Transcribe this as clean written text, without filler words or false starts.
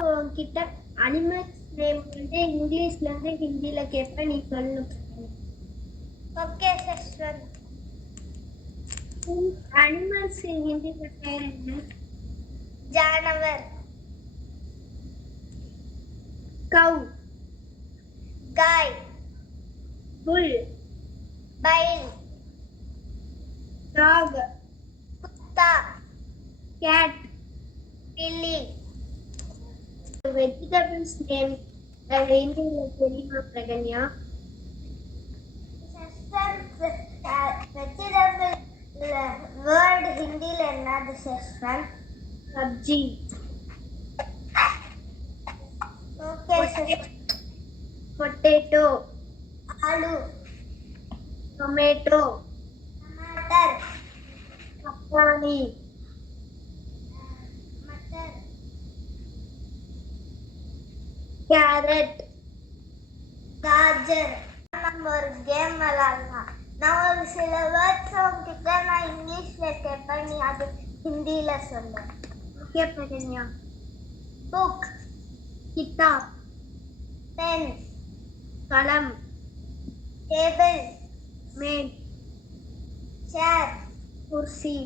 உன்கிட்ட animals name வந்து இங்கிலீஷ்ல இருந்து ஹிந்தில கேட்பேன், நீ சொல்லு. Okay sister. அனிமல்ஸ் ஹிந்தில பேர் என்ன? जानवर. கவ், गाय. புல், बैल. டாக், कुत्ता. கேட். बिल्ली. வெஜிடபிள்ஸ் நேம் ஹிந்தில தெரியுமா பிரகன்யா? வெஜிடபிள் வேர்ட் ஹிந்தில என்னது sister? Sabzi. Okay sister. Potato, आलू. டொமேட்டோ, टमाटर. பட்டாணி, मटर. கேரட். गाजर. நம்ம ஒரு கேம் விளையாடலாம். நான் ஒரு சில வேர்ட்ஸ் உங்ககிட்ட நான் இங்கிலீஷ்ல கேட்பேன், நீ அது ஹிந்தில சொல்லு. ஓகே பிரகன்யா. புக். கிதாப், பென். கலம், டேபிள். மேட், சேர். குர்சி.